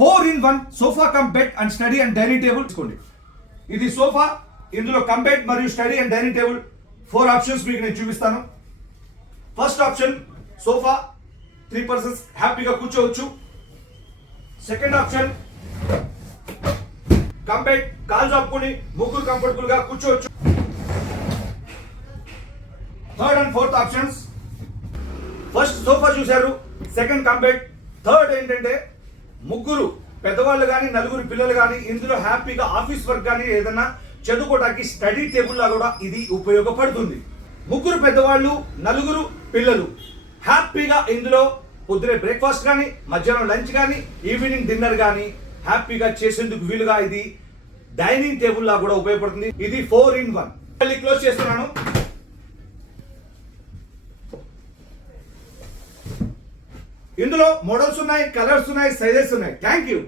4-in-1 sofa cum bed and study and dining table తీసుకోండి. ఇది sofa, ఇందులో cum bed మరియు study and dining table 4 options మీకు నేను చూపిస్తాను. ఫస్ట్ ఆప్షన్ సోఫా, 3 persons హ్యాపీగా కూర్చోవచ్చు. సెకండ్ ఆప్షన్ కమ్ బెడ్, కాలు చాపుకొని ముగ్గురు కంఫర్టబుల్ గా కూర్చోవచ్చు. Third and fourth options, first sofa చూశారు, సెకండ్ కమ్ బెడ్, థర్డ్ ఏంటంటే ముగ్గురు పెద్దవాళ్ళు కానీ నలుగురు పిల్లలు కానీ ఇందులో హ్యాపీగా ఆఫీస్ వర్క్ కానీ ఏదైనా చదువుకోవడానికి స్టడీ టేబుల్ లా కూడా ఇది ఉపయోగపడుతుంది. ముగ్గురు పెద్దవాళ్ళు నలుగురు పిల్లలు హ్యాపీగా ఇందులో పొద్దునే బ్రేక్ఫాస్ట్ కానీ మధ్యాహ్నం లంచ్ కానీ ఈవినింగ్ డిన్నర్ కానీ హ్యాపీగా చేసేందుకు వీలుగా ఇది డైనింగ్ టేబుల్ లా కూడా ఉపయోగపడుతుంది. ఇది 4-in-1. మళ్ళీ క్లోజ్ చేస్తున్నాను. ఇందులో మోడల్స్ ఉన్నాయి, కలర్స్ ఉన్నాయి, సైజెస్ ఉన్నాయి. Thank you.